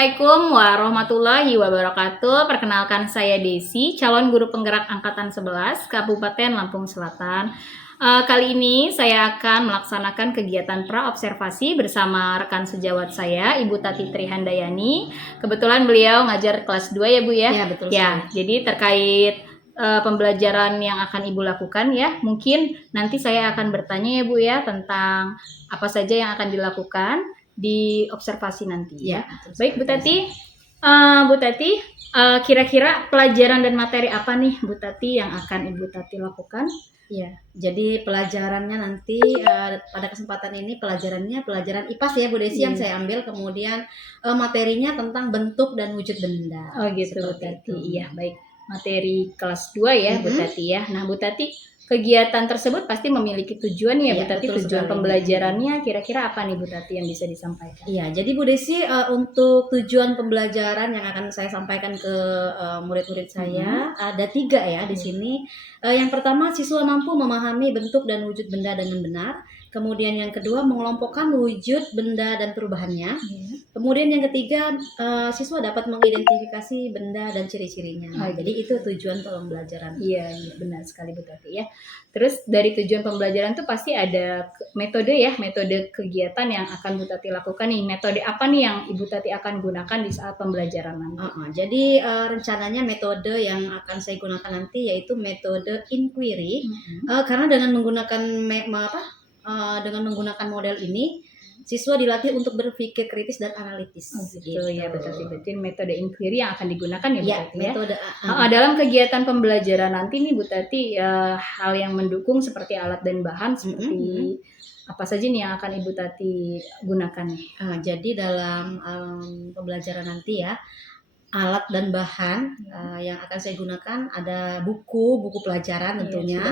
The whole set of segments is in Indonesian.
Assalamualaikum warahmatullahi wabarakatuh. Perkenalkan saya Desi, calon guru penggerak angkatan 11 Kabupaten Lampung Selatan. Kali ini saya akan melaksanakan kegiatan pra-observasi bersama rekan sejawat saya, Ibu Tati Trihandayani. Kebetulan beliau ngajar kelas 2 ya Bu ya? Ya, betul ya, sekali. jadi terkait pembelajaran yang akan Ibu lakukan ya, mungkin nanti saya akan bertanya ya Bu ya tentang apa saja yang akan dilakukan di observasi nanti ya. Baik Bu Tati, kira-kira pelajaran dan materi apa nih Bu Tati yang akan Ibu Tati lakukan? Ya, jadi pelajarannya nanti pada kesempatan ini pelajaran IPAS ya Bu Desi yang saya ambil, kemudian materinya tentang bentuk dan wujud benda. Oh gitu Bu Tati. Iya, baik. Materi kelas 2 ya Bu Tati ya. Nah Bu Tati, kegiatan tersebut pasti memiliki tujuan ya Bu Tati. Tujuan pembelajarannya kira-kira apa nih Bu Tati yang bisa disampaikan? Iya, jadi Bu Desi untuk tujuan pembelajaran yang akan saya sampaikan ke murid-murid saya ada 3 ya di sini. Yang pertama, siswa mampu memahami bentuk dan wujud benda dengan benar. Kemudian yang kedua, mengelompokkan wujud benda dan perubahannya. Kemudian yang ketiga, siswa dapat mengidentifikasi benda dan ciri-cirinya. Jadi itu tujuan pembelajaran. Iya, benar sekali Bu Tati ya. Terus dari tujuan pembelajaran tuh pasti ada metode ya, metode kegiatan yang akan Bu Tati lakukan nih. Metode apa nih yang Ibu Tati akan gunakan di saat pembelajaran nanti? Jadi rencananya metode yang akan saya gunakan nanti yaitu metode inquiry. Karena dengan menggunakan dengan menggunakan model ini, siswa dilatih untuk berpikir kritis dan analitis. Gitu ya, betul metode inquiry yang akan digunakan ya Bu Tati ya. Metode dalam kegiatan pembelajaran nanti nih Bu Tati, hal yang mendukung seperti alat dan bahan seperti apa saja nih yang akan Ibu Tati gunakan nih? Jadi dalam pembelajaran nanti ya, alat dan bahan yang akan saya gunakan ada buku pelajaran tentunya,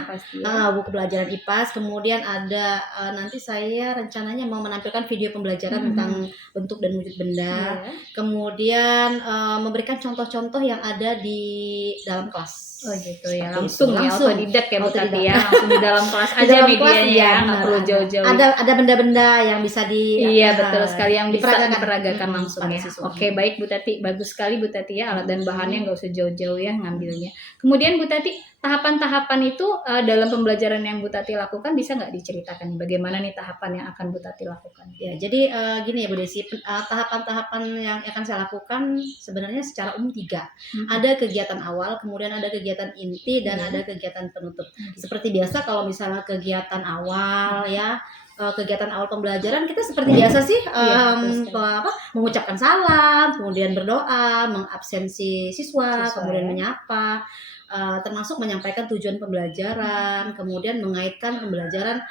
buku pelajaran IPAS, kemudian ada nanti saya rencananya mau menampilkan video pembelajaran tentang bentuk dan wujud benda, kemudian memberikan contoh-contoh yang ada di dalam kelas. Oh gitu ya, langsung autodidak ya Bu Tati ya, langsung di dalam kelas aja medianya ya, nggak perlu jauh-jauh. Ada benda-benda yang bisa betul sekali yang bisa diperagakan langsung ya. Oke, baik Bu Tati, bagus sekali Bu Tati ya, alat dan bahannya nggak usah jauh-jauh ya ngambilnya. Kemudian Bu Tati, tahapan-tahapan itu dalam pembelajaran yang Bu Tati lakukan bisa nggak diceritakan bagaimana nih tahapan yang akan Bu Tati lakukan? Ya, jadi gini ya Bu Desi, tahapan-tahapan yang akan saya lakukan sebenarnya secara umum 3. Ada kegiatan awal, kemudian ada kegiatan inti, dan ada kegiatan penutup. Seperti biasa kalau misalnya kegiatan awal ya, kegiatan awal pembelajaran kita seperti biasa sih, mengucapkan salam, kemudian berdoa, mengabsensi siswa, kemudian menyapa, termasuk menyampaikan tujuan pembelajaran, kemudian mengaitkan pembelajaran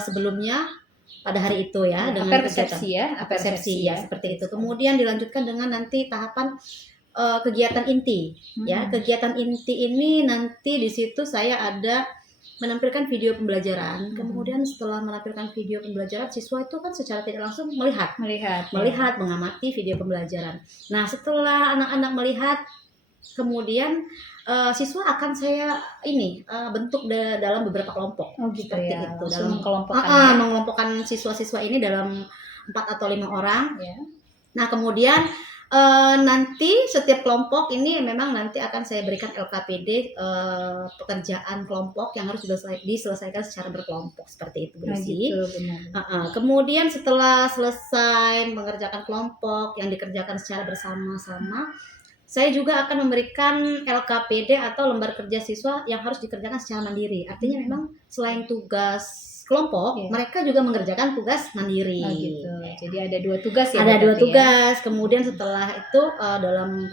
sebelumnya pada hari itu ya, dengan persepsi ya seperti itu. Kemudian dilanjutkan dengan nanti tahapan kegiatan inti ya. Kegiatan inti ini nanti di situ saya ada menampilkan video pembelajaran. Kemudian setelah menampilkan video pembelajaran, siswa itu kan secara tidak langsung melihat, mengamati video pembelajaran. Nah, setelah anak-anak melihat, kemudian siswa akan saya bentuk dalam beberapa kelompok. Seperti itu. Dalam mengelompokkan siswa-siswa ini dalam 4 atau 5 orang. Nah, kemudian nanti setiap kelompok ini memang nanti akan saya berikan LKPD, pekerjaan kelompok yang harus diselesaikan secara berkelompok seperti itu berisi. Kemudian setelah selesai mengerjakan kelompok yang dikerjakan secara bersama-sama, saya juga akan memberikan LKPD atau lembar kerja siswa yang harus dikerjakan secara mandiri. Artinya memang selain tugas kelompok, mereka juga mengerjakan tugas mandiri. Jadi ada 2 tugas ya. Ada 2 tugas. Kemudian setelah itu dalam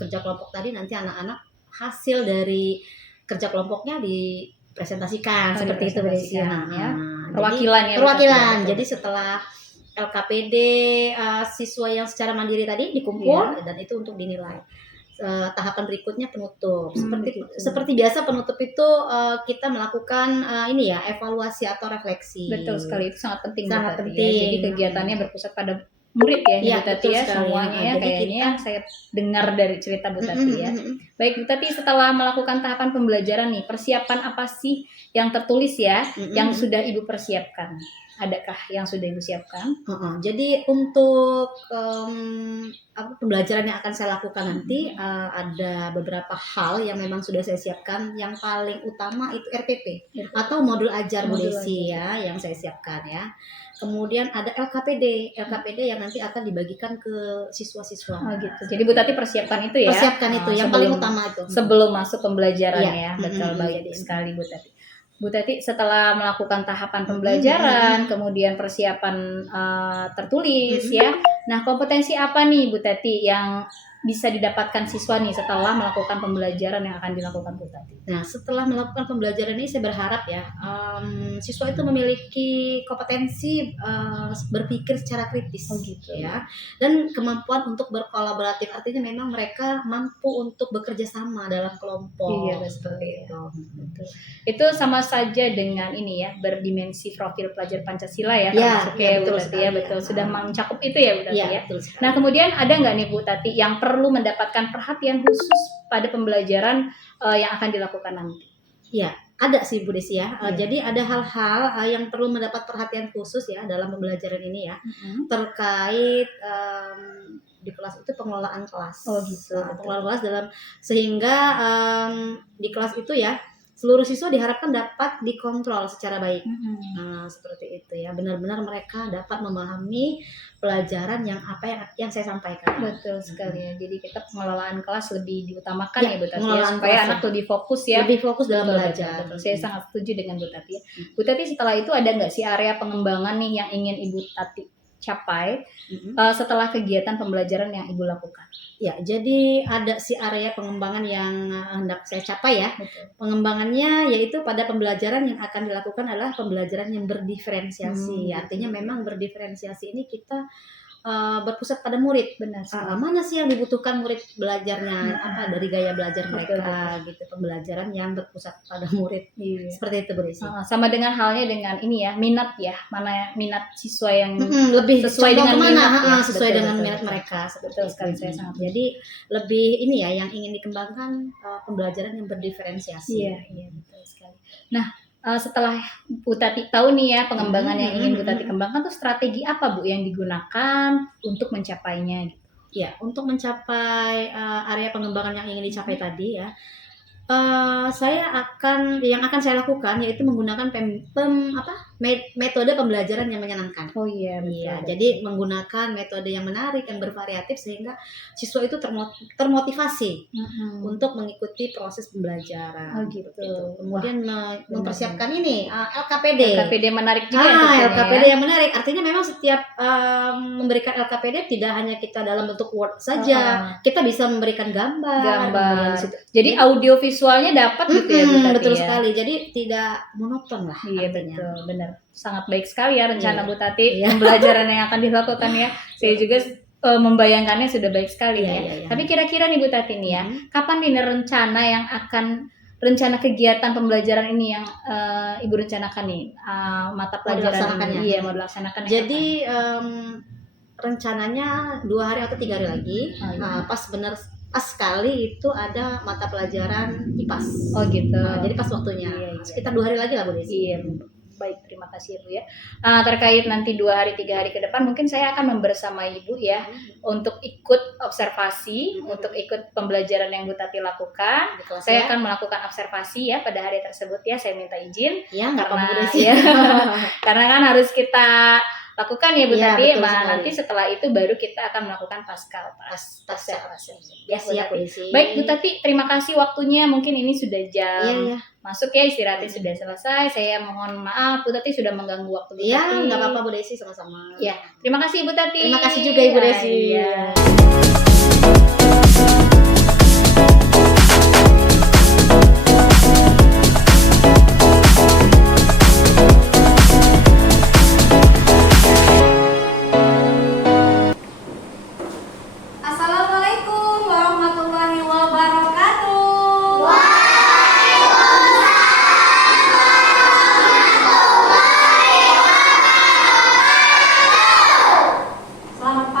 kerja kelompok tadi nanti anak-anak hasil dari kerja kelompoknya dipresentasikan seperti itu ya. Perwakilan. Jadi setelah LKPD siswa yang secara mandiri tadi dikumpul dan itu untuk dinilai. Tahapan berikutnya penutup. Seperti biasa penutup itu kita melakukan evaluasi atau refleksi. Betul sekali, itu sangat penting. Sangat penting. Jadi kegiatannya berpusat pada murid ya, Iya, Bu Tati betul ya, sekali. semuanya ya, Jadi kayaknya yang saya dengar dari cerita Bu Tati ya. Baik Bu Tati, setelah melakukan tahapan pembelajaran nih, persiapan apa sih yang tertulis ya, yang sudah Ibu persiapkan? Adakah yang sudah Ibu siapkan? Jadi untuk pembelajaran yang akan saya lakukan nanti ada beberapa hal yang memang sudah saya siapkan. Yang paling utama itu RPP atau modul ajar Bu Modul Desi ya, yang saya siapkan ya. Kemudian ada LKPD yang nanti akan dibagikan ke siswa-siswa. Oh gitu. Jadi Bu Tati persiapkan itu ya. Persiapkan itu yang paling utama itu. Sebelum masuk pembelajaran Iya. ya. Betul, baik Jadi sekali Bu Tati. Bu Tati setelah melakukan tahapan pembelajaran, kemudian persiapan tertulis ya. Nah, kompetensi apa nih Bu Tati yang bisa didapatkan siswa nih setelah melakukan pembelajaran yang akan dilakukan Bu Tati? Nah, setelah melakukan pembelajaran ini saya berharap ya siswa itu memiliki kompetensi berpikir secara kritis, gitu ya, dan kemampuan untuk berkolaboratif. Artinya memang mereka mampu untuk bekerja sama dalam kelompok. Iya, seperti itu. Betul. Itu sama saja dengan ini ya, berdimensi profil pelajar Pancasila ya, Ya, termasuk ya, ya Bu betul Tati sekali, ya, ya. betul. Sudah mencakup itu ya Bu Tati Iya, ya. betul sekali. Nah, kemudian ada nggak nih Bu Tati yang perlu mendapatkan perhatian khusus pada pembelajaran yang akan dilakukan nanti? Iya, ada sih Bu Desi ya. Iya. Jadi ada hal-hal yang perlu mendapat perhatian khusus ya dalam pembelajaran ini ya, terkait di kelas itu pengelolaan kelas. Oh gitu. Pengelolaan kelas sehingga di kelas itu ya seluruh siswa diharapkan dapat dikontrol secara baik. Nah, seperti itu ya. Benar-benar mereka dapat memahami pelajaran yang saya sampaikan. Betul sekali ya. Jadi kita pengelolaan kelas lebih diutamakan ya Bu Tati ya, pengelolaan supaya kelas anak lebih fokus ya. Lebih fokus dalam Betul, belajar. betul. Saya sangat setuju dengan Bu Tati ya. Bu Tati, setelah itu ada nggak sih area pengembangan nih yang ingin Ibu Tati capai setelah kegiatan pembelajaran yang Ibu lakukan? Ya, jadi ada si area pengembangan yang hendak saya capai ya. Betul. Pengembangannya yaitu pada pembelajaran yang akan dilakukan adalah pembelajaran yang berdiferensiasi. Artinya memang berdiferensiasi ini kita berpusat pada murid. Benar. Mana sih yang dibutuhkan murid belajarnya, apa dari gaya belajar mereka, gitu. Pembelajaran yang berpusat pada murid. Iya. Seperti itu Bu Desi. Sama dengan halnya dengan ini ya, minat ya, mana minat siswa yang lebih sesuai dengan minat ya. Sesuai Betul, dengan betul, minat betul. mereka. Betul sekali, saya sangat. Jadi lebih ini ya yang ingin dikembangkan pembelajaran yang berdiferensiasi. Iya, betul sekali. Nah, setelah Bu Tati tahu nih ya pengembangan yang ingin Bu Tati kembangkan, tuh strategi apa Bu yang digunakan untuk mencapainya gitu? Ya, untuk mencapai area pengembangan yang ingin dicapai tadi ya, yang akan saya lakukan yaitu menggunakan metode pembelajaran yang menyenangkan. Oh iya, betul. Iya, jadi menggunakan metode yang menarik, yang bervariatif sehingga siswa itu termotivasi untuk mengikuti proses pembelajaran. Oh gitu. Kemudian mempersiapkan ini LKPD. LKPD menarik juga. LKPD yang menarik. Artinya memang setiap memberikan LKPD tidak hanya kita dalam bentuk word saja, kita bisa memberikan gambar. Jadi audio visualnya dapat gitu ya Bu Tati. Betul ya? sekali. Jadi tidak monoton lah. Iya, artinya. betul, benar. Sangat baik sekali ya rencana Bu Tati, Iya. pembelajaran yang akan dilakukan ya. Saya juga membayangkannya sudah baik sekali ya. Iya. Tapi kira-kira nih Bu Tati nih ya, kapan nih rencana kegiatan pembelajaran ini yang Ibu rencanakan nih, mata pelajaran ini? Iya, mau dilaksanakan. Jadi rencananya 2 hari atau 3 hari lagi. Pas sekali itu ada mata pelajaran IPAS. Oh gitu. Jadi pas waktunya. Iya. Sekitar 2 hari lagi lah Bu Desi. Iya. Baik, terima kasih Bu ya. Terkait nanti 2 hari 3 hari ke depan, mungkin saya akan membersamai Ibu ya untuk ikut observasi, untuk ikut pembelajaran yang Bu Tati lakukan. Saya akan melakukan observasi ya pada hari tersebut ya. Saya minta izin. Ya, nggak apa-apa Bu Desi. Ya, karena kan harus kita lakukan ya Bu Tati. Nanti setelah itu baru kita akan melakukan pasca observasi. Ya, siap Bu Desi. Baik Bu Tati, terima kasih waktunya. Mungkin ini sudah jam masuk ya, istirahatnya sudah selesai. Saya mohon maaf Bu Tati sudah mengganggu waktu Bu Tati. Iya, nggak apa-apa Bu Desi, sama-sama. Ya, terima kasih Bu Tati. Terima kasih juga Ibu Desi. Iya. Assalamualaikum warahmatullahi wabarakatuh. Selamat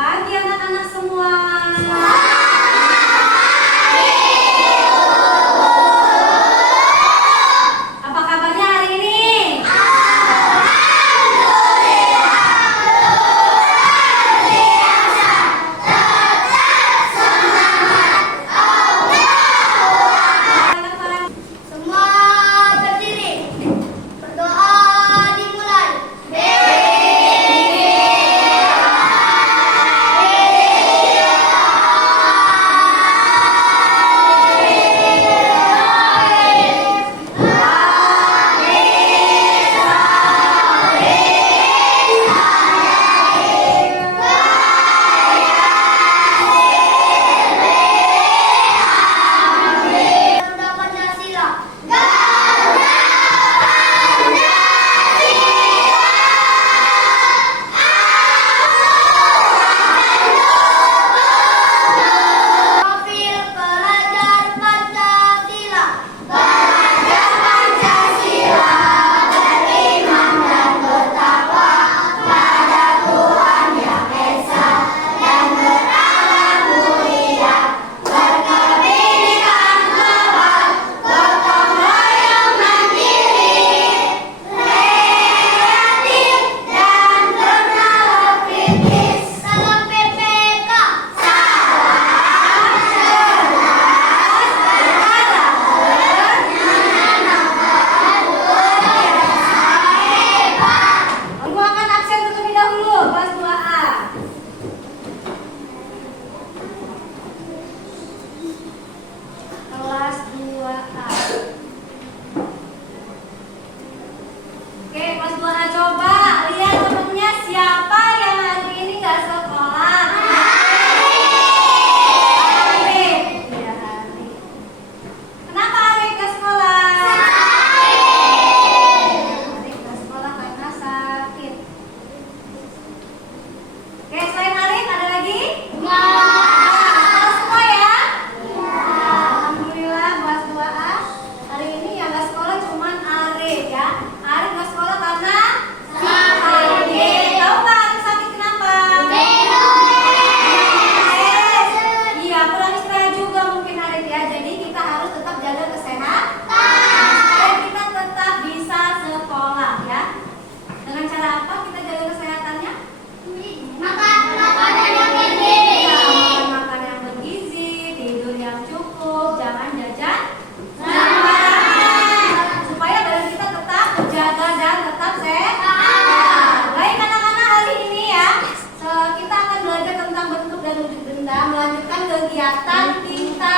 kegiatan kita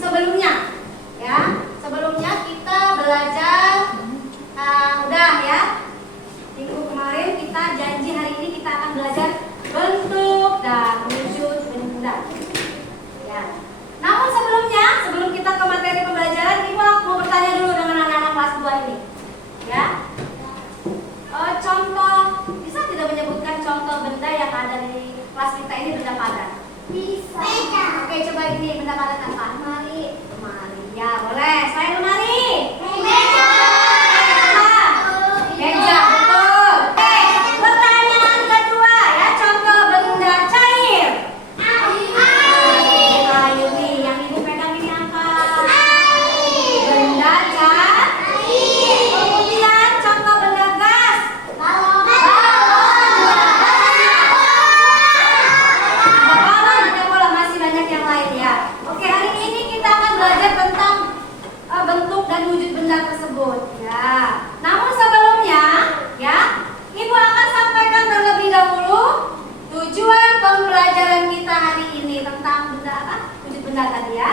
sebelumnya. Ya, sebelumnya kita belajar udah ya. Minggu kemarin kita janji hari ini kita akan belajar bentuk dan wujud benda. Ya. Namun sebelumnya, sebelum kita ke materi pembelajaran, Ibu mau bertanya dulu dengan anak-anak kelas 2 ini. Ya. Contoh, bisa tidak menyebutkan contoh benda yang ada di kelas kita ini benda padat? Bisa. Oke, coba ini benda padat apa? Lemari. Lemari. Ya, boleh. Selain lemari. Meja. Meja, betul. Oke, pertanyaan kedua ya, contoh benda cair. Air nih, yang Ibu pegang ini apa? Benda cair. Kemudian contoh benda gas. Balon. Ada balon, ada bola, masih banyak yang lain ya. Oke, hari ini kita akan belajar tentang bentuk dan wujud benda tersebut. Ya. Namun sebelumnya, ya, Ibu akan sampaikan terlebih dahulu tujuan pembelajaran kita hari ini tentang benda apa? Wujud benda tadi ya.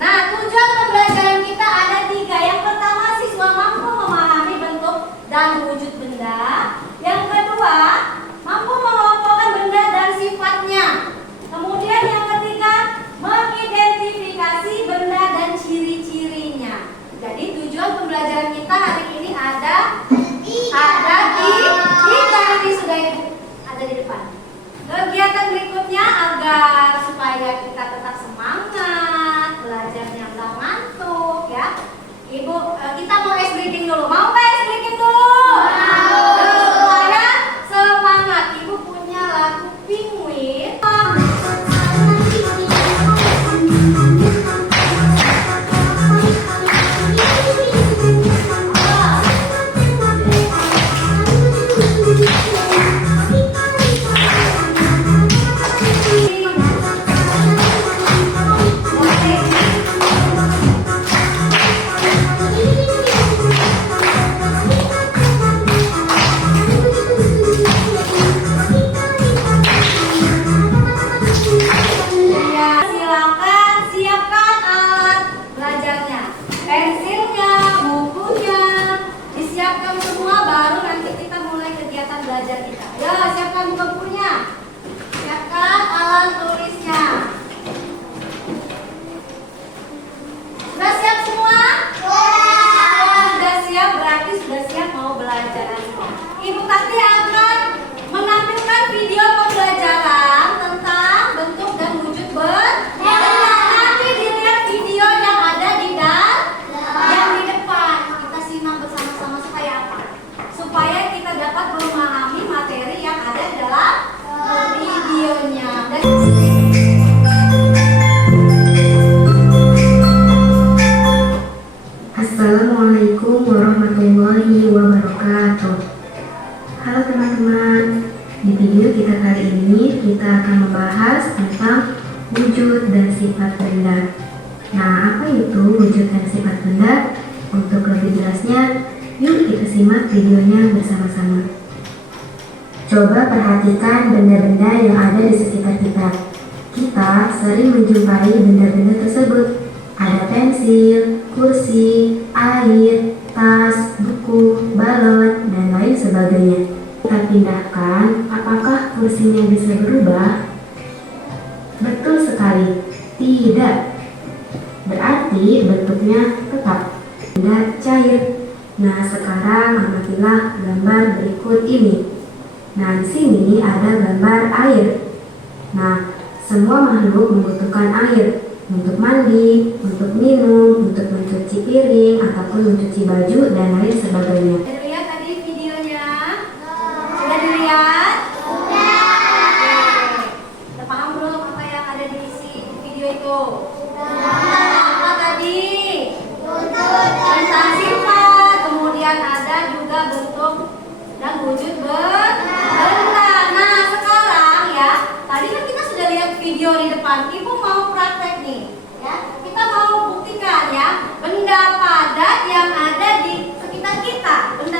Nah, tujuan pembelajaran kita ada 3. Yang pertama, siswa mampu memahami bentuk dan wujud benda. Yang kedua, mampu mengelompokkan benda dan sifatnya. Kemudian yang ketiga, mengidentifikasi benda dan ciri-cirinya. Jadi tujuan pembelajaran kita hari ini ada di sudah Ibu ada di depan. Kegiatan berikutnya agar supaya kita tetap semangat, belajarnya nggak ngantuk ya. Ibu, kita mau ice breaking dulu. Mau nggak ice breaking dulu? Supaya semangat. Ibu punya lagu Penguin. Assalamualaikum warahmatullahi wabarakatuh. Halo teman-teman, di video kita kali ini kita akan membahas tentang wujud dan sifat benda. Nah, apa itu wujud dan sifat benda? Untuk lebih jelasnya, yuk kita simak videonya bersama-sama. Coba perhatikan benda-benda yang ada di sekitar kita. Kita sering menjumpai benda-benda tersebut. Ada pensil, kursi, air, tas, buku, balon, dan lain sebagainya. Kita pindahkan, apakah kursinya bisa berubah? Betul sekali, tidak. Berarti bentuknya tetap benda cair. Nah, sekarang amatilah gambar berikut ini. Nah, di sini ada gambar air. Nah, semua makhluk membutuhkan air. Untuk mandi, untuk minum, untuk mencuci piring, ataupun mencuci baju, dan lain sebagainya. Sudah dilihat tadi videonya? Sudah dilihat? Sudah paham belum apa yang ada di video itu? Apa tadi? Tentang sifat, kemudian ada juga bentuk dan wujud benda. Nah, sekarang ya, tadi kan kita sudah lihat video di depan. Ibu mau praktek nih, ya. Kita mau buktikan ya, benda padat yang ada di sekitar kita. Benda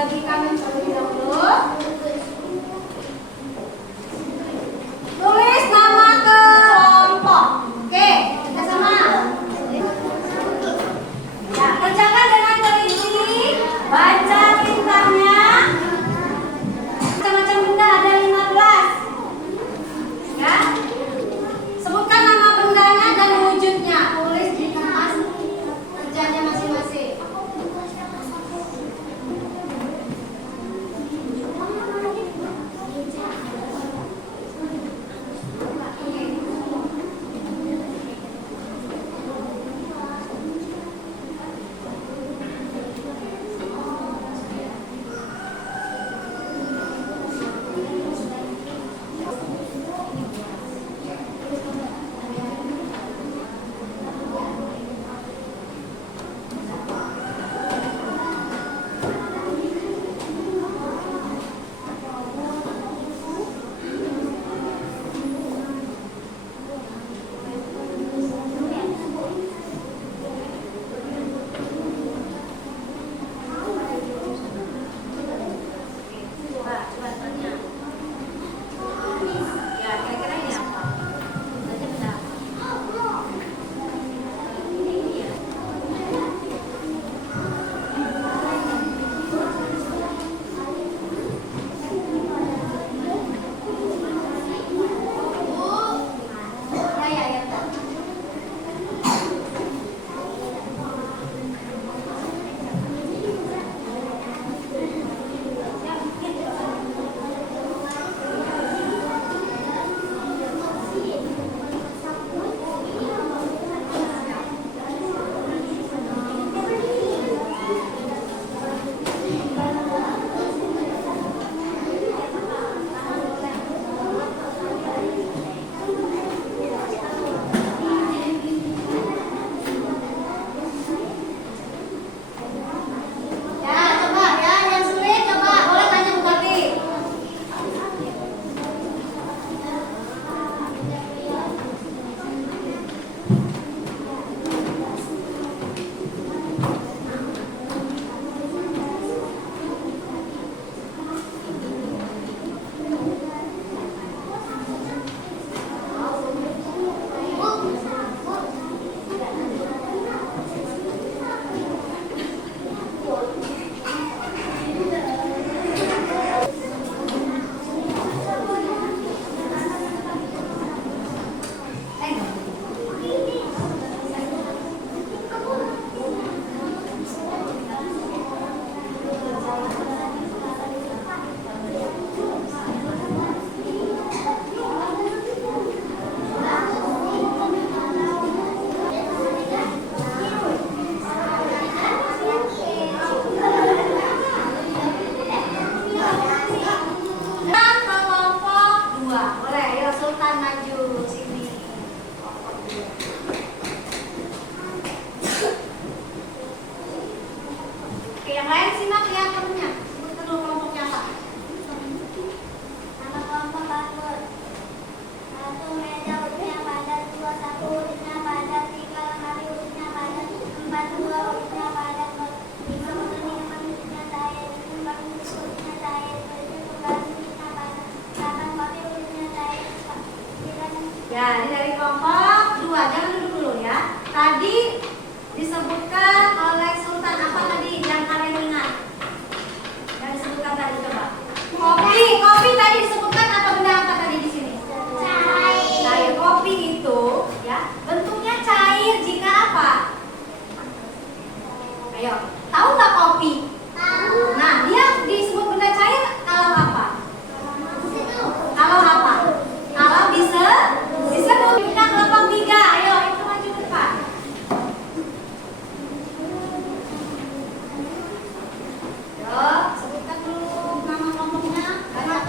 bagikan terlebih dahulu. Tulis nama kelompok. Oke, kita sama. Ya, kerjakan dengan teliti. Baca tintanya. Macam-macam benda ada 15. Ya. Sebutkan nama bendanya dan wujudnya. Tulis di kertas kerjanya masing-masing. Ya, ini dari kelompok 2. Jangan duduk dulu ya. Tadi disebutkan oleh Sultan apa tadi yang kalian ingat? Yang disebutkan tadi coba. Kopi tadi disebutkan apa benda apa tadi di sini? Cair. Kopi itu ya bentuknya cair jika apa? Ayo, tahu nggak kopi? Tahu. Nah, dia disebut benda cair kalau apa? Kalau apa? Kalau bisa kita kelompok 3. Ayo, itu maju ke depan. Yo, sebutkan dulu nama kelompoknya. Banyak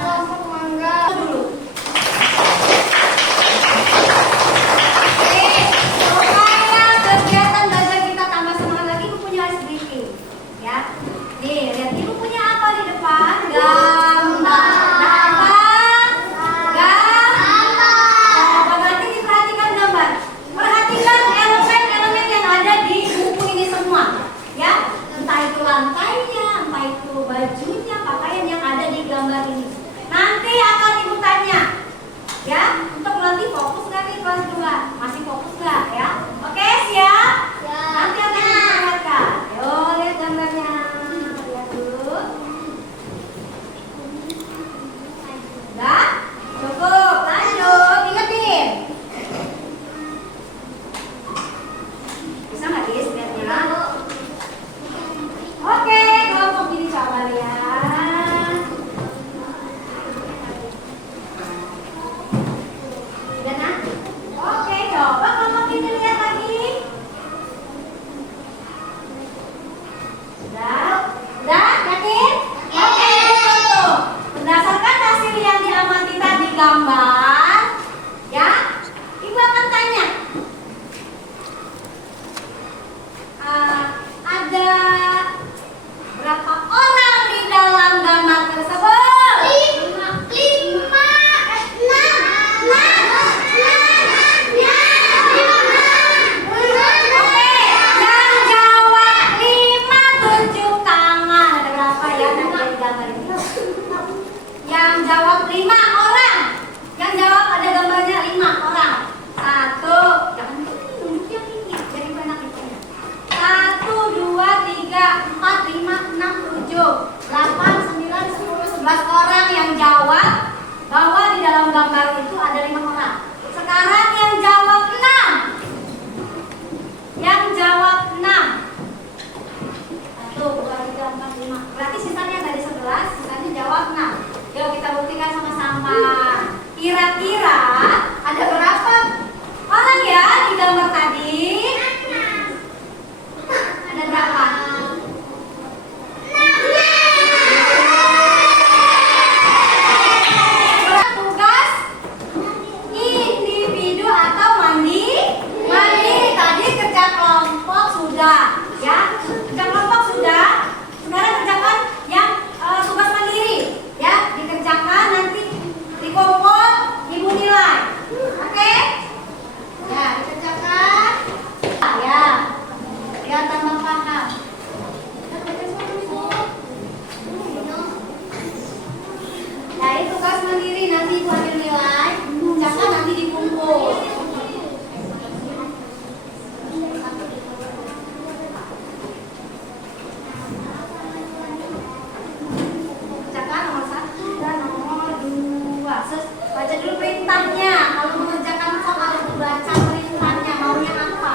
gambar itu? Yang jawab 5 orang. Yang jawab ada gambarnya 5 orang. 1, jangan nunjuk yang tinggi, jadi enak itu. 1, 2, 3, 4, 5, 6, 7, 8, 9, 10, 11 orang yang jawab bahwa di dalam gambar itu ada 5 orang. Sekarang yang jawab 6. Yang jawab 6. 1, 2, 3, 4, 5. Berarti sisanya dari 11, sisanya jawab 6. Yuk kita buktikan sama-sama. Kira-kira ada berapa orang ya di gambar tadi? Ada berapa? Tugas individu atau mandiri. Tadi kerja kelompok sudah, ya. Kerja kelompok sudah. Sekarang kerjakan yang tugas mandiri, ya. Dikerjakan nanti dikumpul, ibu nilai. Oke? Ya, dikerjakan. Ya. Ya, tambah paham. Ya, itu tugas mandiri nanti ibu ambil nilai. Kerjakan nanti dikumpul. Kerjakan nomor 1 dan nomor 2. Baca dulu perintahnya. Kalau mengerjakan soal itu baca perintahnya, maunya apa?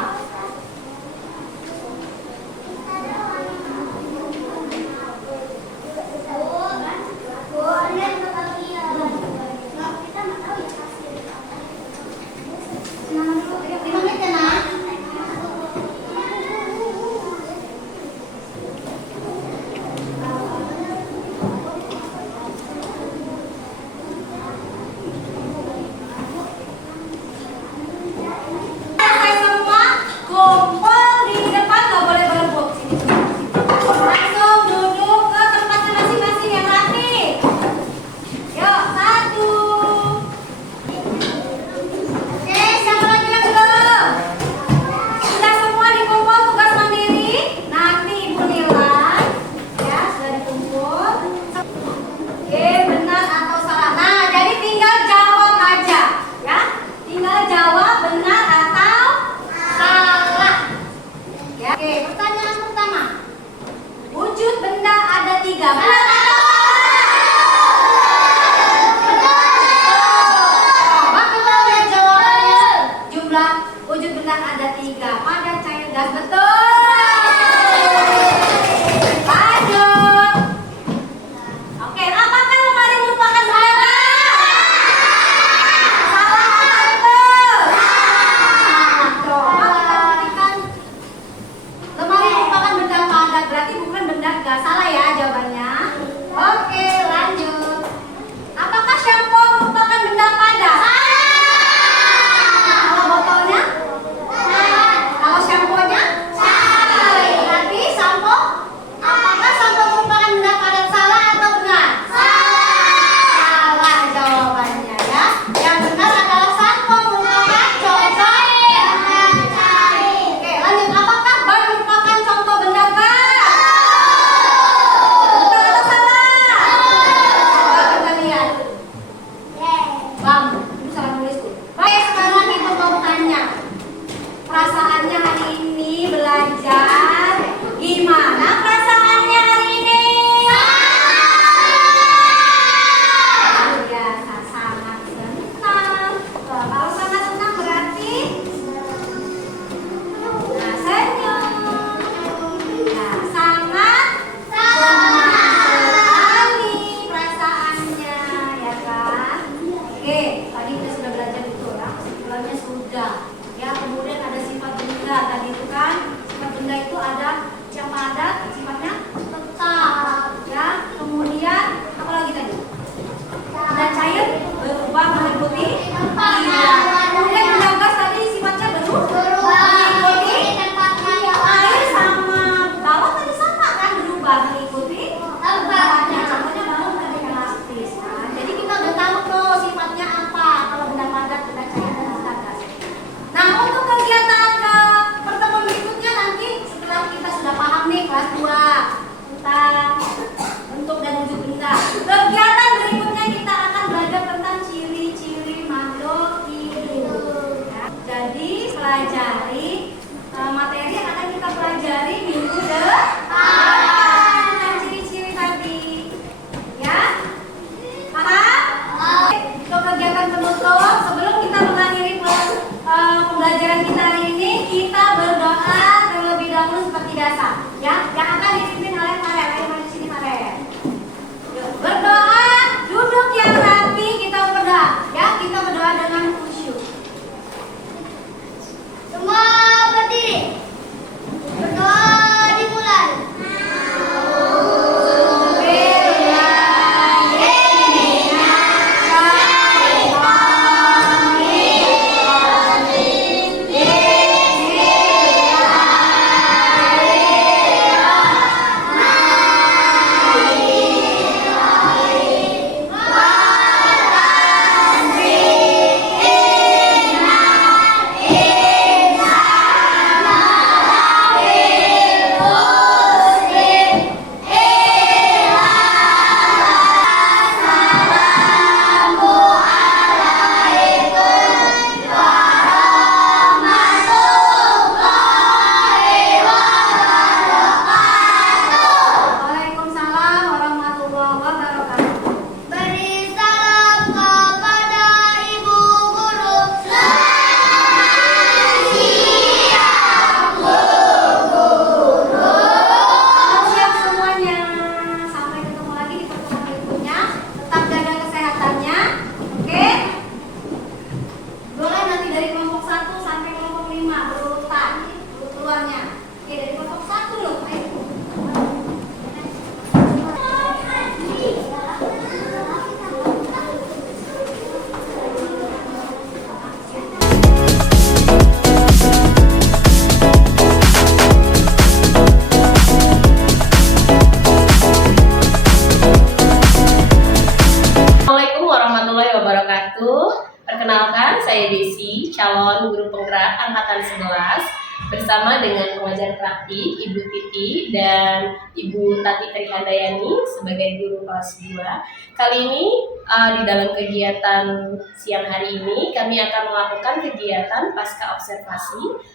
Perkenalkan, saya Desi, calon guru penggerak angkatan 11 bersama dengan pengajar praktik Ibu Titi dan Ibu Tati Trihandayani sebagai guru kelas 2. Kali ini di dalam kegiatan siang hari ini kami akan melakukan kegiatan pasca observasi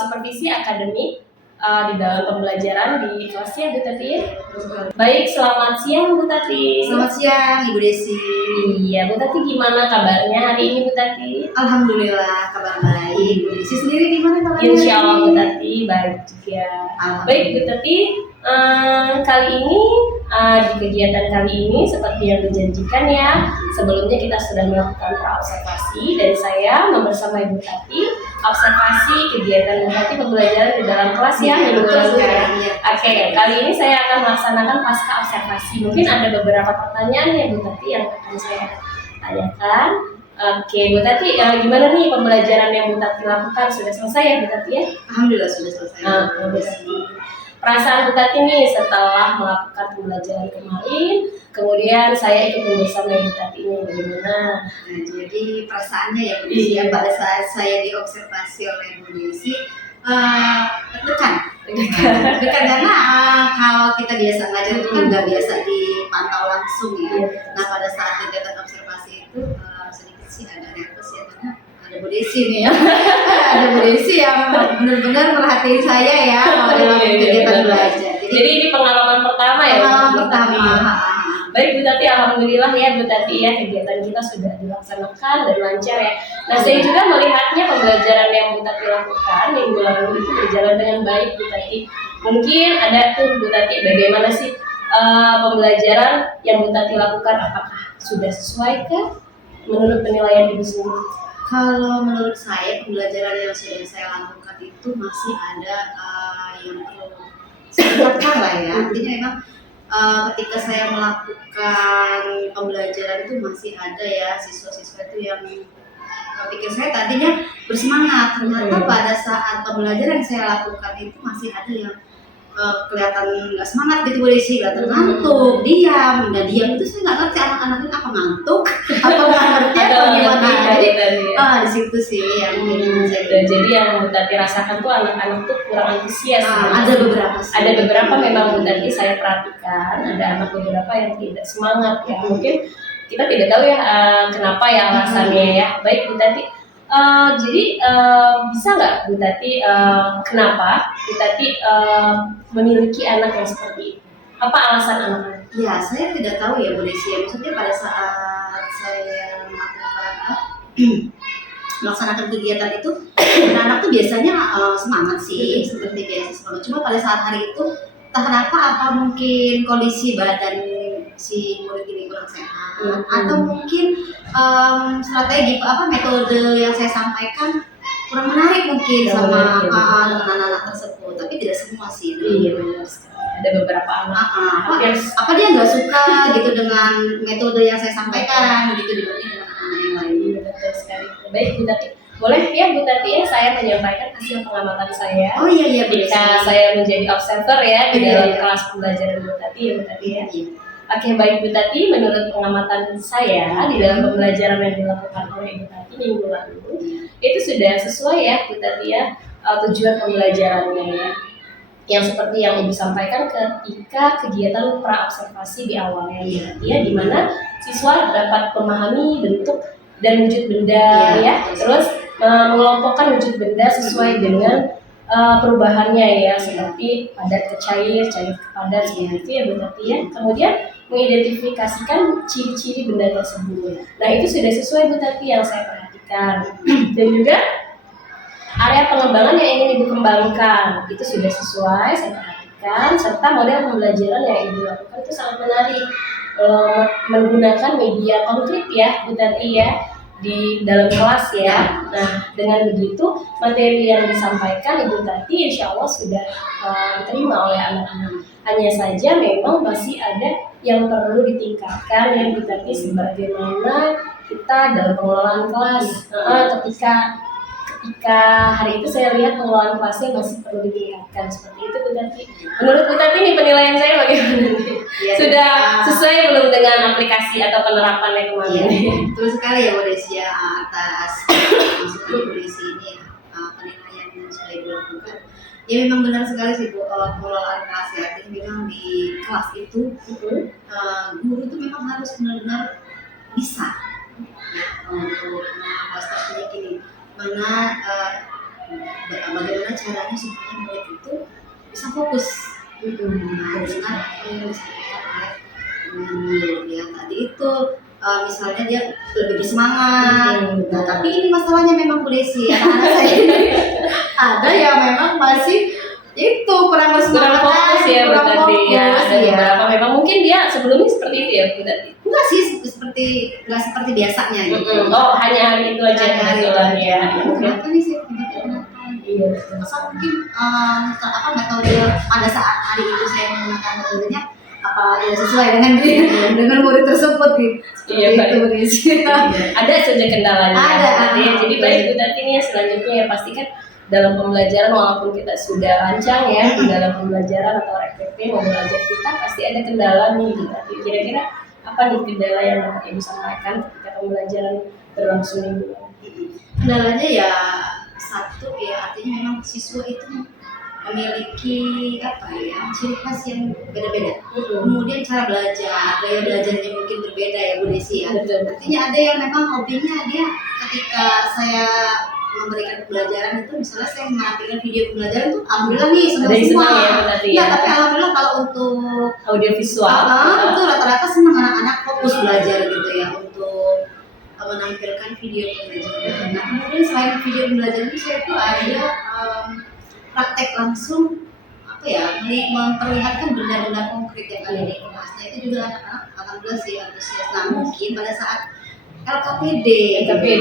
supervisi akademik di dalam pembelajaran di kelasnya Bu Tati. Baik, selamat siang Bu Tati. Selamat siang Ibu Desi. Iya, Bu Tati gimana kabarnya hari ini Bu Tati? Alhamdulillah kabar baik. Bu Desi sendiri gimana kabarnya? Insya Allah Bu Tati baik juga. Baik Bu Tati, kali ini di kegiatan kali ini seperti yang dijanjikan ya, sebelumnya kita sudah melakukan pra-observasi dan saya bersama Ibu Tati observasi kegiatan Bu Tati pembelajaran di dalam kelas ya minggu lalu ya. Oke, kali ini saya akan melaksanakan pasca observasi. Mungkin ada beberapa pertanyaan ya Bu Tati yang akan saya tanyakan. Oke, Bu Tati, gimana nih pembelajaran yang Bu Tati lakukan? Sudah selesai ya Bu Tati ya? Alhamdulillah sudah selesai. Perasaan Bu Tati nih setelah melakukan pembelajaran kemarin, kemudian saya ikut bersama Ibu Tati ini bagaimana? Nah, jadi perasaannya ya Bu Desi, pada saat saya diobservasi oleh Bu Desi, deg-degan karena kalau kita biasa ngajar itu kan nggak biasa dipantau langsung ya. Nah pada saat kegiatan observasi itu sedikit sih agak nervous ya karena ada Bu Desi nih ya. Ada Bu Desi yang benar-benar merhatiin saya ya dalam kegiatan belajar. Jadi ini pengalaman pertama ya? Pengalaman pertama. Baik Bu Tati, alhamdulillah ya Bu Tati ya, kegiatan kita sudah dilaksanakan dan lancar ya. Nah saya juga melihatnya pembelajaran yang Bu Tati lakukan minggu lalu itu berjalan dengan baik Bu Tati. Mungkin ada tuh Bu Tati, bagaimana sih pembelajaran yang Bu Tati lakukan, apakah sudah sesuai kah menurut penilaian Ibu sendiri? Kalau menurut saya pembelajaran yang sudah saya lakukan itu masih ada yang perlu saya tingkatkan lah ya. Artinya memang ketika saya melakukan pembelajaran itu masih ada ya siswa-siswa itu yang pikir saya tadinya bersemangat, ternyata pada saat pembelajaran yang saya lakukan itu masih ada yang kelihatan nggak semangat gitu Bu Desi, kelihatan ngantuk, diam. Nah diam itu saya nggak ngerti anak-anak itu apa ngantuk, apa nggak ngerti atau gimana. Jadi di situ sih yang jadi yang Bu Tati rasakan tuh anak-anak tuh kurang antusias. Ada beberapa memang Bu Tati saya perhatikan ada anak beberapa yang tidak semangat ya. Mungkin kita tidak tahu ya kenapa ya alasannya ya. Baik Bu Tati, jadi bisa nggak Bu Tati kenapa Bu Tati memiliki anak yang seperti itu? Apa alasan anak-anak? Ya saya tidak tahu ya Bu Desi. Maksudnya pada saat saya melaksanakan kegiatan itu, anak-anak tuh biasanya semangat sih seperti biasa semangat. Cuma pada saat hari itu entah kenapa, apa mungkin kondisi badan si murid ini kurang sehat, atau mungkin strategi metode yang saya sampaikan kurang menarik mungkin sama dengan anak-anak tersebut. Tapi tidak semua sih. Iya benar. Ada beberapa anak. Apa dia nggak suka gitu dengan metode yang saya sampaikan gitu dibanding dengan anak yang lain. Betul sekali. Baik Bu Tati, boleh ya Bu Tati ya saya menyampaikan hasil pengamatan saya. Oh iya ketika saya menjadi observer ya di dalam kelas pembelajaran Bu Tati ya Bu Tati ya. Oke baik Bu Tati, menurut pengamatan saya di dalam pembelajaran yang dilakukan oleh Bu Tati minggu lalu itu sudah sesuai ya Bu Tati ya tujuan pembelajarannya ya. Yang seperti yang Ibu sampaikan ketika kegiatan pra-observasi di awalnya ya, di mana siswa dapat memahami bentuk dan wujud benda ya, terus mengelompokkan wujud benda sesuai dengan perubahannya ya, seperti padat ke cair, cair ke padat seperti itu ya Bu Tati ya. Kemudian mengidentifikasikan ciri-ciri benda tersebut. Nah itu sudah sesuai Bu Tati yang saya perhatikan. Dan juga area pengembangan yang ingin Ibu kembangkan itu sudah sesuai saya perhatikan, serta model pembelajaran yang Ibu lakukan itu sangat menarik, menggunakan media konkret ya Bu Tati ya di dalam kelas ya. Nah dengan begitu materi yang disampaikan Ibu Tati insya Allah sudah diterima oleh anak-anak. Hanya saja memang masih ada yang perlu ditingkatkan ya Bu Tati, sebagaimana kita dalam pengelolaan kelas ketika ketika hari itu saya lihat pengelolaan kelasnya masih perlu ditingkatkan seperti itu Bu Tati. Menurut Bu Tati nih penilaian saya bagaimana nih? Iya, Sudah sesuai belum dengan aplikasi atau penerapannya kemarin? Iya, betul sekali ya Bu Desi ya, atas masukan Bu Desi ini penilaian yang sudah dilakukan. Ya memang benar sekali sih Bu, pengelolaan kelas ya. Artinya memang di kelas itu guru itu memang harus benar-benar bisa ya, untuk seperti ini. Mana bagaimana caranya supaya murid itu bisa fokus dengan apa yang disampaikan oleh guru ya tadi itu. Misalnya dia lebih bersemangat. Nah, tapi ini masalahnya memang Bu Desi, anak-anak saya ini ada yang memang masih itu kurang bersemangat, Kurang fokus ya Bu kurang Tati ya. fokus, Ada ya. beberapa memang mungkin dia sebelumnya seperti itu ya Bu Tati. Enggak sih enggak seperti biasanya gitu. Oh hanya hari itu aja kebetulan ya. Kenapa nih sih? Kenapa? Iya. Masa mungkin metode pada saat hari itu saya menggunakan metodenya apa ya sesuai dengan murid tersebut gitu. Iya, Seperti itu Bu Desi. Ada saja kendalanya. Ada. Tadi ya. Jadi baik Bu Tati nih selanjutnya ya pastikan dalam pembelajaran walaupun kita sudah lancang ya di dalam pembelajaran atau RPP mau belajar kita pasti ada kendala nih Bu Tati. Kira-kira apa nih kendala yang dapat Ibu sampaikan ketika pembelajaran berlangsung minggu? Kendalanya ya satu ya artinya memang siswa itu memiliki apa ya ciri khas yang beda-beda. Kemudian cara belajar, gaya belajarnya mungkin berbeda ya Bu Desi ya. Betul. Artinya ada yang memang hobinya dia ketika saya memberikan pembelajaran itu misalnya saya menampilkan video pembelajaran itu alhamdulillah nih senang Ada yang semua. senang ya Bu Tati Ya, ya. tapi alhamdulillah kalau untuk Audio visual. itu rata-rata senang anak-anak fokus belajar gitu ya untuk menampilkan video pembelajaran. Nah kemudian selain video pembelajaran itu saya tuh ada praktek langsung apa ya memperlihatkan benda-benda konkret yang ada di kelas. Nah itu juga anak-anak alhamdulillah sih antusias. Nah mungkin pada saat LKPD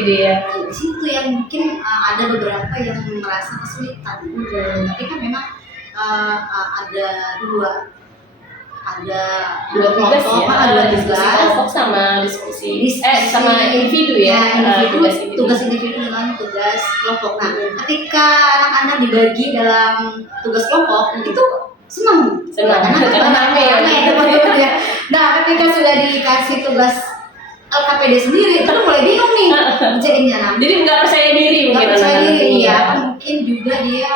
ya. di situ yang mungkin ada beberapa yang merasa kesulitan. Tapi kan memang ada dua tugas ya. dua Diskusi tugas. kelompok sama diskusi sama individu ya. Tugas individu dengan tugas kelompok. Nah, ketika anak-anak dibagi dalam tugas kelompok itu senang. Karena rame ya. Teman-teman ya. Nah, ketika sudah dikasih tugas LKPD sendiri, itu mulai bingung nih ngerjainnya. Nah, Jadi nggak percaya diri nggak mungkin percaya anak-anak diri ini ya, kan mungkin juga dia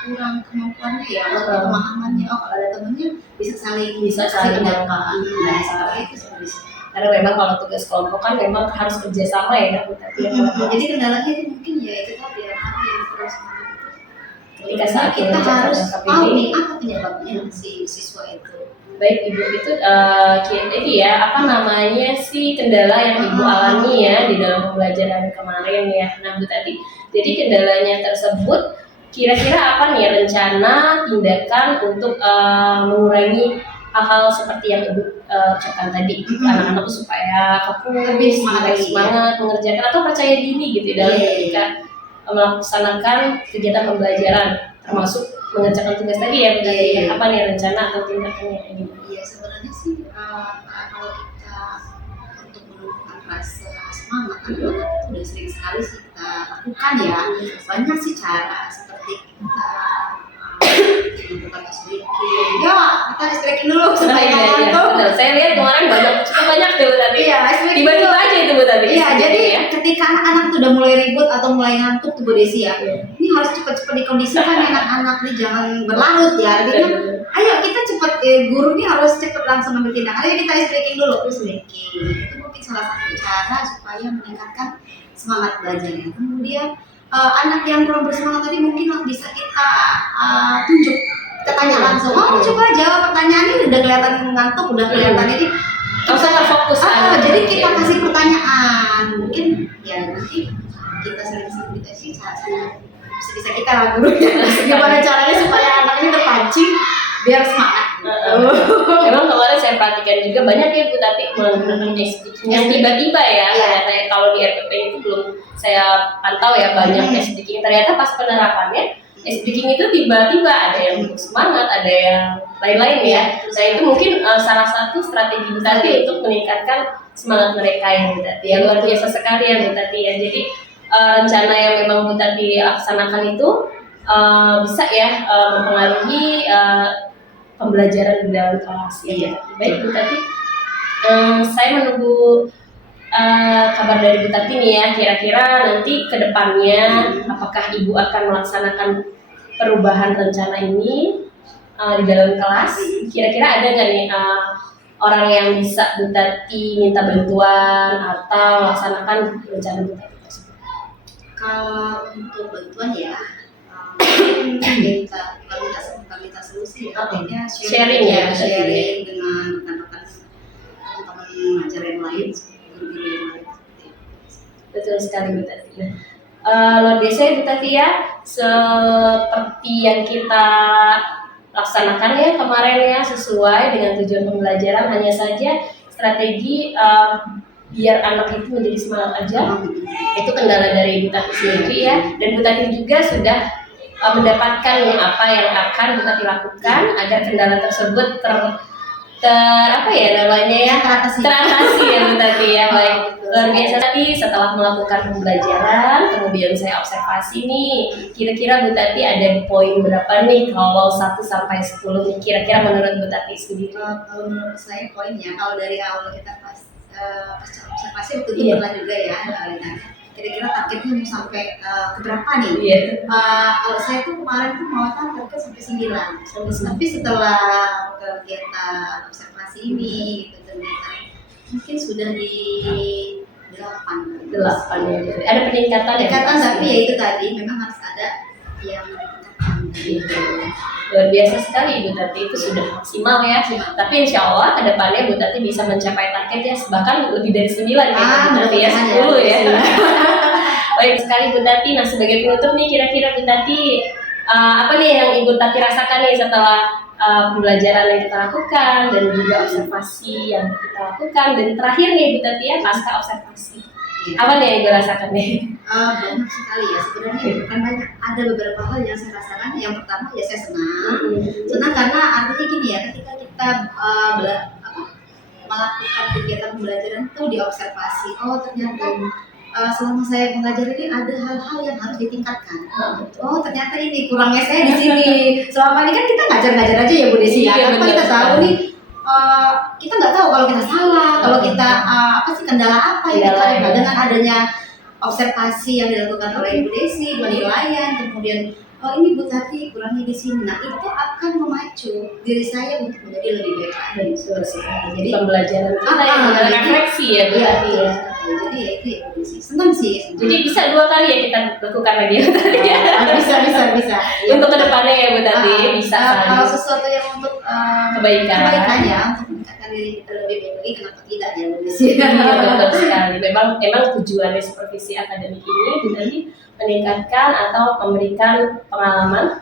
kurang kemampuannya ya, pemahamannya. Oh, kalau ada temennya bisa saling saling pendapat. Nah, seperti itu sebenarnya. Karena memang kalau tugas kelompok kan memang harus kerjasama ya Bu Tati. Jadi kendalanya itu mungkin ya itu tadi yang terus Ketika saat kita mengerjakan harus LKPD. tahu nih apa penyebabnya si siswa itu. Baik Ibu itu ini ya apa namanya sih kendala yang Ibu alami ya di dalam pembelajaran kemarin ya. Nah Bu Tati, jadi kendalanya tersebut kira-kira apa nih rencana tindakan untuk mengurangi hal-hal seperti yang Ibu ucapkan tadi anak-anak tuh supaya fokus Lebih semangat mengerjakan atau percaya diri gitu dalam ketika melaksanakan kegiatan pembelajaran termasuk mengerjakan tugas tadi ya Bu Tati. Apa nih rencana atau tindakannya ini? Iya sebenarnya sih kalau kita untuk menumbuhkan rasa semangat anak-anak itu udah sering sekali sih kita lakukan ya. Banyak sih cara seperti kita menumbuhkan stretching. Ya kita stretching dulu supaya ngantuk. Benar. Saya lihat kemarin cukup banyak deh Bu Tati. Iya, Tiba-tiba aja itu Bu Tati. Iya, jadi ketika anak-anak tuh udah mulai ribut atau mulai ngantuk tuh Bu Desi ya, ini harus cepat-cepat dikondisikan anak-anak nih jangan berlarut ya. Artinya, ayo kita cepat, guru nih harus cepat langsung ambil tindakan. Ayo kita stretching dulu, stretching. Itu mungkin salah satu cara supaya meningkatkan semangat belajarnya. Kemudian anak yang kurang bersemangat tadi mungkin bisa kita tunjuk, kita tanya langsung. Oh, coba jawab pertanyaan ini udah kelihatan ngantuk, udah kelihatan ini. Langsung terfokus Jadi kita kasih pertanyaan, mungkin ya nanti kita sering-sering dikasih cara bisa kita lah gurunya. Gimana caranya supaya anak ini terpancing biar semangat. Memang kemarin saya perhatikan juga banyak ya Bu Tati menggunakan speaking yang tiba-tiba ya. Ternyata kalau di RPP itu belum saya pantau ya banyak speaking. Ternyata pas penerapannya speaking itu tiba-tiba ada yang semangat, ada yang lain-lain ya. Nah itu mungkin salah satu strategi Bu Tati untuk meningkatkan semangat mereka yang Bu Tati. Ya luar biasa sekali ya Bu Tati ya. Jadi rencana yang memang Bu Tati laksanakan itu bisa ya mempengaruhi pembelajaran di dalam kelas ya. Baik Bu Tati, saya menunggu kabar dari Bu Tati nih ya, kira-kira nanti ke depannya apakah Ibu akan melaksanakan perubahan rencana ini di dalam kelas? Kira-kira ada nggak nih orang yang bisa Bu Tati minta bantuan atau melaksanakan rencana Bu Tati tersebut? Kalau untuk bantuan ya, minta solusi, artinya Sharing ya, sharing dengan rekan-rekan teman-teman mengajar yang lain, guru yang lain. Betul sekali Bu Tati. Luar biasa ya Bu Tati ya, seperti yang kita laksanakan ya kemarin ya, sesuai dengan tujuan pembelajaran, hanya saja strategi biar anak itu menjadi semangat aja. Itu kendala dari Bu Tati sendiri ya, dan Bu Tati juga sudah mendapatkan nih apa yang akan Bu Tati lakukan agar kendala tersebut apa ya namanya ya, teratasi ya Bu Tati ya. Baik, luar biasa tadi setelah melakukan pembelajaran, kemudian saya observasi nih, kira-kira Bu Tati ada di poin berapa nih kalau 1 sampai 10 nih, kira-kira menurut Bu Tati sendiri? Kalau menurut saya poinnya, kalau dari awal kita pas observasi waktu itu pernah juga ya, kira-kira targetnya mau sampai ke berapa nih? Kalau saya tuh kemarin tuh mau target sampai 9, tapi setelah kegiatan observasi ini gitu, ternyata mungkin sudah di 8 ya. Ada peningkatan ya? Tapi ya itu tadi memang harus ada yang meningkatkan gitu. Luar biasa sekali Bu Tati, itu sudah maksimal ya. Tapi insya Allah ke depannya Bu Tati bisa mencapai target ya, bahkan lebih dari 9 ya Bu Tati ya, 10 ya. Baik sekali Bu Tati. Nah sebagai penutup nih, kira-kira Bu Tati apa nih yang Ibu Tati rasakan nih setelah pembelajaran yang kita lakukan dan juga observasi yang kita lakukan, dan terakhir nih Bu Tati ya, pasca observasi, apa nih yang Ibu rasakan nih? Banyak sekali ya sebenarnya, bukan banyak, ada beberapa hal yang saya rasakan. Yang pertama ya saya senang karena artinya gini ya, ketika kita melakukan kegiatan pembelajaran itu diobservasi, oh ternyata selama saya mengajar ini ada hal-hal yang harus ditingkatkan. Oh ternyata ini kurangnya saya di sini. Selama ini kan kita ngajar-ngajar aja ya Bu Desi ya, tanpa kita tahu nih, kita nggak tahu kalau kita salah, kalau kita apa sih kendala apa yang kita ada. Dengan adanya observasi yang dilakukan oleh Bu Desi, penilaian, kemudian oh ini Bu Tati kurangnya di sini. Nah itu akan memacu diri saya untuk menjadi lebih baik lagi. Jadi pembelajaran kita yang refleksi ya Bu Tati ya. Jadi ya itu ya Bu Desi. Senang sih. Jadi bisa 2 kali ya kita lakukan lagi ya Bu Tati ya. Bisa. Untuk kedepannya ya Bu Tati bisa. Kalau sesuatu yang untuk kebaikan ya, untuk meningkatkan diri kita lebih baik lagi, kenapa tidak ya Bu Desi? Betul sekali. Memang tujuannya supervisi akademik ini Bu Tati meningkatkan atau memberikan pengalaman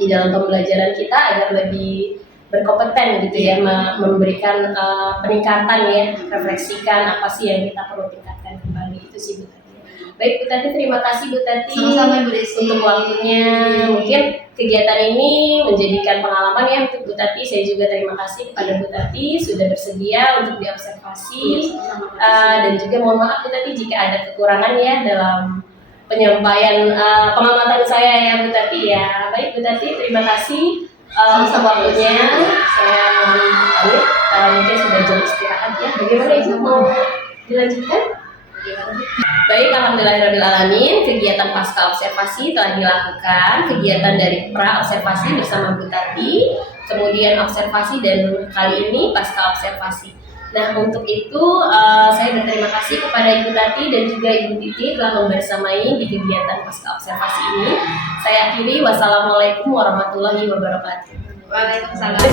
di dalam pembelajaran kita agar lebih berkompeten gitu ya, memberikan peningkatan ya, refleksikan apa sih yang kita perlu tingkatkan kembali, itu sih Bu Tati. Baik Bu Tati, terima kasih Bu Tati sama-sama Bu Desi untuk waktunya. Mungkin kegiatan ini menjadikan pengalaman ya untuk Bu Tati. Saya juga terima kasih kepada Bu Tati sudah bersedia untuk diobservasi, dan juga mohon maaf Bu Tati jika ada kekurangan ya dalam penyampaian pengamatan saya ya Bu Tati ya. Baik Bu Tati, terima kasih untuk waktunya. Saya mohon pamit, mungkin sudah jam istirahat ya. Bagaimana Ibu, mau dilanjutkan? Baik, alhamdulillahirrahmanirrahim, kegiatan pasca observasi telah dilakukan. Kegiatan dari pra observasi bersama Bu Tati, kemudian observasi, dan kali ini pasca observasi. Nah untuk itu saya berterima kasih kepada Ibu Tati dan juga Ibu Titi telah membersamai di kegiatan pasca observasi ini. Saya akhiri, wassalamualaikum warahmatullahi wabarakatuh. Waalaikumsalam.